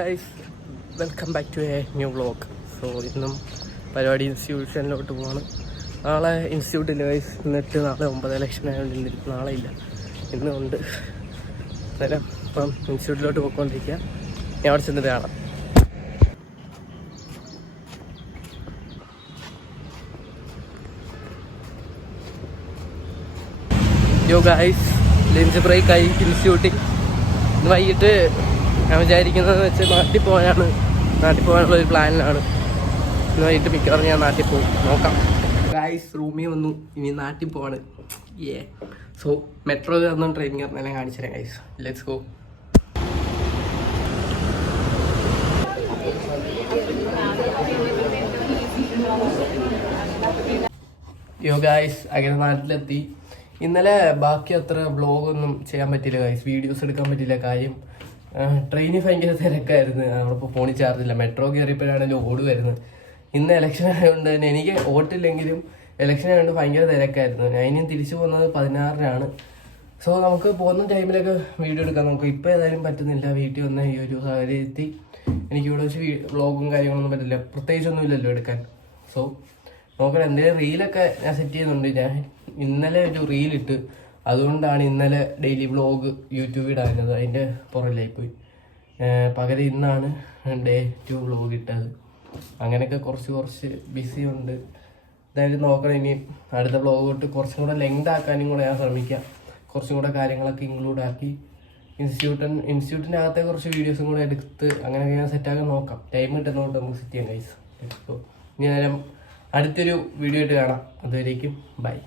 Guys, welcome back to a new vlog. So ഇന്നും പരിപാടി ഇൻസ്റ്റിറ്റ്യൂഷനിലോട്ട് പോവാണ്. നാളെ ഇൻസ്റ്റിറ്റ്യൂട്ടിൽ ഗൈസ്. എന്നിട്ട് നാളെ 9 ഇലക്ഷൻ ആയതുകൊണ്ട് നാളെ ഇല്ല, ഇന്നും ഉണ്ട്. അന്നേരം ഇപ്പം ഇൻസ്റ്റിറ്റ്യൂട്ടിലോട്ട് പോയിക്കൊണ്ടിരിക്കുക. ഞാൻ അവിടെ ചെന്നിട്ട് കാണാം. യോ ഗൈസ്, ലഞ്ച് ബ്രേക്കായി ഇൻസ്റ്റിറ്റ്യൂട്ടിൽ. ഇന്ന് വൈകിട്ട് ഞാൻ വിചാരിക്കുന്നതെന്ന് വെച്ചാൽ നാട്ടിൽ പോകാനുള്ള ഒരു പ്ലാനിലാണ്. ഇന്ന് വൈകിട്ട് മിക്കവാറും ഞാൻ നാട്ടിൽ പോകും, നോക്കാം. ഗൈസ്, റൂമിൽ വന്നു, ഇനി നാട്ടിൽ പോവാണ്. സോ മെട്രോ കയറുന്ന ട്രെയിൻ കയറുന്നതെല്ലാം കാണിച്ചു തരാം ഗൈസ്. Let's go. യോ ഗൈസ്, അങ്ങനെ നാട്ടിലെത്തി. ഇന്നലെ ബാക്കി അത്ര വ്ളോഗൊന്നും ചെയ്യാൻ പറ്റില്ല ഗൈസ്, വീഡിയോസ് എടുക്കാൻ പറ്റില്ല. കാര്യം ട്രെയിനിൽ ഭയങ്കര തിരക്കായിരുന്നു. നമ്മളിപ്പോൾ ഫോണിൽ ചാർജില്ല. മെട്രോ കയറിയപ്പോഴാണെങ്കിലും ഓട് വരുന്നത്. ഇന്ന് ഇലക്ഷൻ ആയതുകൊണ്ട് തന്നെ എനിക്ക് ഓട്ടില്ലെങ്കിലും ഇലക്ഷൻ ആയതുകൊണ്ട് ഭയങ്കര തിരക്കായിരുന്നു. ഞാൻ ഇനിയും തിരിച്ചു പോകുന്നത് 16-നാണ്. സോ നമുക്ക് പോകുന്ന ടൈമിലൊക്കെ വീഡിയോ എടുക്കാൻ നോക്കാം. ഇപ്പോൾ ഏതായാലും പറ്റുന്നില്ല. വീട്ടിൽ വന്ന ഈ ഒരു സാഹചര്യത്തിൽ എനിക്കിവിടെ വെച്ച് വ്ളോഗും കാര്യങ്ങളൊന്നും പറ്റില്ല, പ്രത്യേകിച്ചൊന്നും ഇല്ലല്ലോ എടുക്കാൻ. സോ നോക്കണം, എന്തെങ്കിലും റീലൊക്കെ ഞാൻ സെറ്റ് ചെയ്യുന്നുണ്ട്. ഞാൻ ഇന്നലെ ഒരു റീലിട്ട്, അതുകൊണ്ടാണ് ഇന്നലെ ഡെയിലി വ്ളോഗ് യൂട്യൂബിൽ ഇടാഞ്ഞത്. അതിൻ്റെ പുറകിലായിപ്പോയി. പകരം ഇന്നാണ് ഡേ 2 വ്ളോഗ് ഇട്ടത്. അങ്ങനെയൊക്കെ കുറച്ച് ബിസി ഉണ്ട്. എന്തായാലും നോക്കണം, ഇനി അടുത്ത വ്ളോഗ് തൊട്ട് കുറച്ചും കൂടെ ലെങ്ത് ആക്കാനും കൂടെ ഞാൻ ശ്രമിക്കാം. കുറച്ചും കൂടെ കാര്യങ്ങളൊക്കെ ഇൻക്ലൂഡ് ആക്കി ഇൻസ്റ്റിറ്റ്യൂട്ടിൻ്റെ അകത്തെ കുറച്ച് വീഡിയോസും കൂടെ എടുത്ത് അങ്ങനെയൊക്കെ ഞാൻ സെറ്റാക്കാൻ നോക്കാം. ടൈം കിട്ടുന്നതുകൊണ്ട് നമുക്ക് സെറ്റ് ചെയ്യാം ഗൈസ്. ഇനി നേരം അടുത്തൊരു വീഡിയോ ആയിട്ട് കാണാം. അതുവരേക്കും ബൈ.